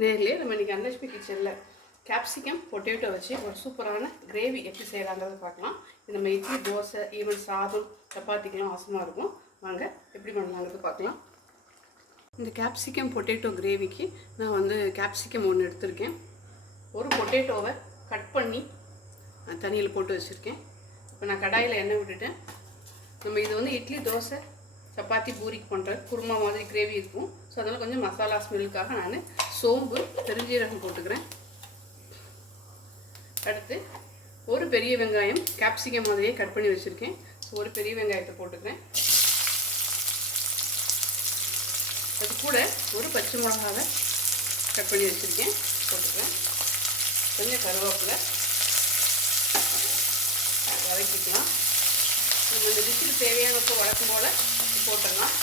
நேர்லேயே நம்ம இன்றைக்கி அன்னலட்சுமி கிச்சனில் கேப்சிகம் பொட்டேட்டோ வச்சு ஒரு சூப்பரான கிரேவி எப்படி செய்யலாங்கிறத பார்க்கலாம். இது நம்ம இட்லி, தோசை, ஈவன் சாதம், சப்பாத்திக்கெலாம் அவசரமாக இருக்கும். வாங்க எப்படி பண்ணலாங்கிறது பார்க்கலாம். இந்த கேப்சிகம் பொட்டேட்டோ கிரேவிக்கு நான் வந்து கேப்சிகம் ஒன்று எடுத்திருக்கேன். ஒரு பொட்டேட்டோவை கட் பண்ணி தண்ணியில் போட்டு வச்சுருக்கேன். இப்போ நான் கடாயில் எண்ணெய் விட்டுட்டேன். நம்ம இது வந்து இட்லி, தோசை, சப்பாத்தி, பூரிக்கு பண்ணுற குருமா மாதிரி கிரேவி இருக்கும். ஸோ அதனால் கொஞ்சம் மசாலா ஸ்மெல்லுக்காக நான் சோம்பு, பெருஞ்சீரகம் போட்டுக்கிறேன். அடுத்து ஒரு பெரிய வெங்காயம் கேப்சிகம் மாதிரியே கட் பண்ணி வச்சுருக்கேன். ஸோ ஒரு பெரிய வெங்காயத்தை போட்டுக்கிறேன். அது கூட ஒரு பச்சை மிளகாவை கட் பண்ணி வச்சுருக்கேன், போட்டுக்கிறேன். கொஞ்சம் கருவேப்பிலை வதக்கிக்கலாம். நம்ம இந்த டிஷ்ஷுக்கு தேவையானப்போ வழக்கம் போல் போட்டுடலாம்.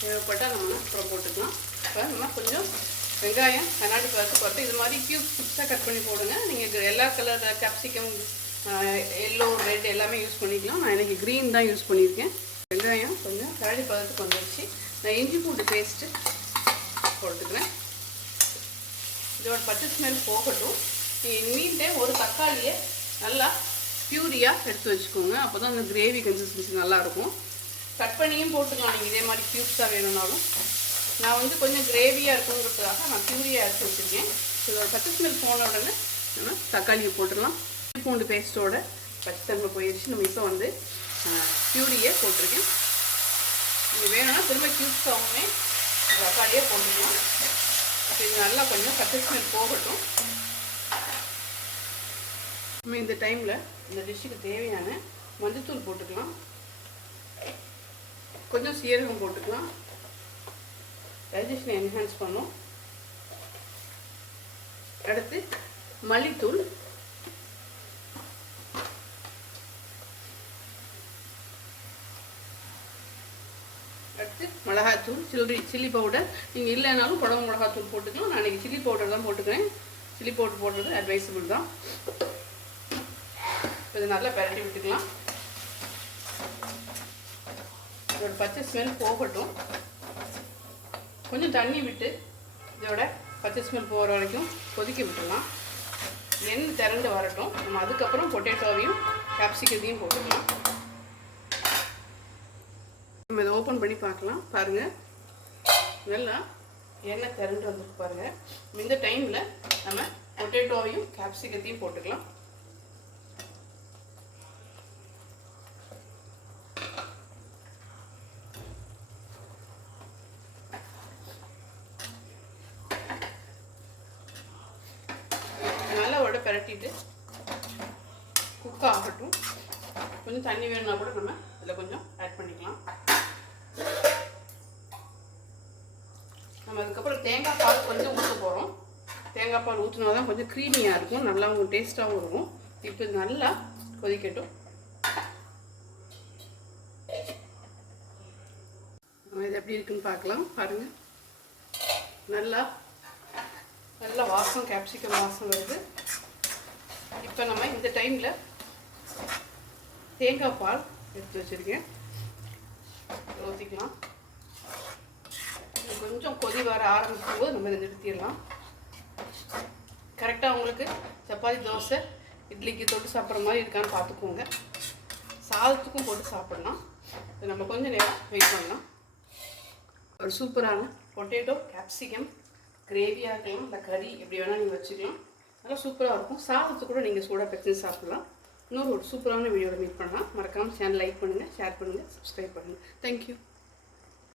தேவைப்பட்டால் நம்ம அப்புறம் போட்டுக்கலாம். இப்போ நம்ம கொஞ்சம் வெங்காயம் கண்ணாடி பார்த்து இது மாதிரி கியூப்ஸாக கட் பண்ணி போடுங்க. நீங்கள் எல்லா கலர் கேப்சிகம், எல்லோ, ரெட் எல்லாமே யூஸ் பண்ணிக்கலாம். நான் இன்றைக்கி க்ரீன் தான் யூஸ் பண்ணியிருக்கேன். வெங்காயம் கொஞ்சம் கண்ணாடி பதத்துக்கு வந்துடுச்சு. நான் இஞ்சி பூண்டு பேஸ்ட்டு போட்டுக்கிறேன். இதோட பச்சை ஸ்மெல் போகட்டும். மீன் டைம் ஒரு தக்காளியை நல்லா பியூரியாக எடுத்து வச்சுக்கோங்க. அப்போ தான் அந்த கிரேவி கன்சிஸ்டன்சி நல்லாயிருக்கும். கட் பண்ணியும் போட்டுக்கலாம் நீங்கள் இதே மாதிரி க்யூப்ஸாக வேணும்னாலும். நான் வந்து கொஞ்சம் கிரேவியாக இருக்குங்கிறதுக்காக நான் பியூரியாக எடுத்து வச்சுருக்கேன். இதோட பச்சை ஸ்மெல் போன உடனே நம்ம தக்காளியை போட்டுடலாம். பூண்டு பேஸ்ட்டோட பச்சை தன்மை போயிடுச்சு. நம்ம இப்போ வந்து பியூரியை போட்டிருக்கேன். நீங்கள் வேணும்னா திரும்ப க்யூப்ஸாகவுமே தக்காளியே போட்டுக்கலாம். அப்போ இது நல்லா கொஞ்சம் பச்சை ஸ்மெல் போகட்டும். நம்ம இந்த டைமில் இந்த டிஷ்ஷுக்கு தேவையான மஞ்சத்தூள் போட்டுக்கலாம். கொஞ்சம் சீரகம் போட்டுக்கலாம். டைஜஷனை என்ஹான்ஸ் பண்ணும். அடுத்து மல்லித்தூள், அடுத்து மிளகாத்தூள், சில்லி பவுடர். நீங்கள் இல்லைனாலும் குழம்பு மிளகாத்தூள் போட்டுக்கலாம். நான் இன்றைக்கி சில்லி பவுடர் தான் போட்டுக்கிறேன். சில்லி பவுடர் போடுறது அட்வைசபிள் தான். இது நல்லா பரட்டி விட்டுக்கலாம். இதோட பச்சை ஸ்மெல் போகட்டும். கொஞ்சம் தண்ணி விட்டு இதோட பச்சை ஸ்மெல் போகிற வரைக்கும் கொதிக்க விட்டுடலாம். எண்ணெய் திரண்டு வரட்டும். நம்ம அதுக்கப்புறம் பொட்டேட்டோவையும் கேப்சிகத்தையும் போட்டுக்கலாம். நம்ம இதை ஓப்பன் பண்ணி பார்க்கலாம். பாருங்கள், நல்லா எண்ணெய் திரண்டு வந்துருக்கு பாருங்கள். இந்த டைமில் நம்ம பொட்டேட்டோவையும் கேப்சிகத்தையும் போட்டுக்கலாம். நல்லா பரட்டிட்டு குக் ஆகட்டும். கொஞ்சம் தண்ணி வேணும்னா கூட நம்ம இதில் கொஞ்சம் ஆட் பண்ணிக்கலாம். நம்ம அதுக்கப்புறம் தேங்காய் பால் கொஞ்சம் ஊற்ற போகிறோம். தேங்காய் பால் ஊற்றினா தான் கொஞ்சம் க்ரீமியாக இருக்கும், நல்லா உங்களுக்கு டேஸ்ட்டாகவும் இருக்கும். இப்போ இது நல்லா கொதிக்கட்டும். நம்ம இது எப்படி இருக்குன்னு பார்க்கலாம். பாருங்கள், நல்லா வாசம், கேப்சிகம் வாசம் வருது. இப்போ நம்ம இந்த டைமில் தேங்காய் பால் எடுத்து வச்சுருக்கேன், ஊற்றிக்கலாம். கொஞ்சம் கொதி வர ஆரம்பிக்கும் போது நம்ம இதை நிறுத்திடலாம். கரெக்டாக உங்களுக்கு சப்பாத்தி, தோசை, இட்லிக்கு தொட்டு சாப்பிட்ற மாதிரி இருக்கான்னு பார்த்துக்கோங்க. சாதத்துக்கும் போட்டு சாப்பிட்லாம். நம்ம கொஞ்சம் நேரம் வெயிட் பண்ணலாம். ஒரு சூப்பரான பொட்டேட்டோ கேப்சிகம் கிரேவியாக இருக்கலாம், இந்த கறி எப்படி வேணால் நீங்கள் வச்சுக்கலாம். நல்லா சூப்பராக இருக்கும். சாதத்துக்கு கூட நீங்கள் சூடாக பெற்று சாப்பிட்லாம். இன்னொரு சூப்பரான வீடியோவில் மீட் பண்ணலாம். மறக்காமல் சேனல் லைக் பண்ணுங்கள், ஷேர் பண்ணுங்கள், சப்ஸ்கிரைப் பண்ணுங்கள். தேங்க்யூ.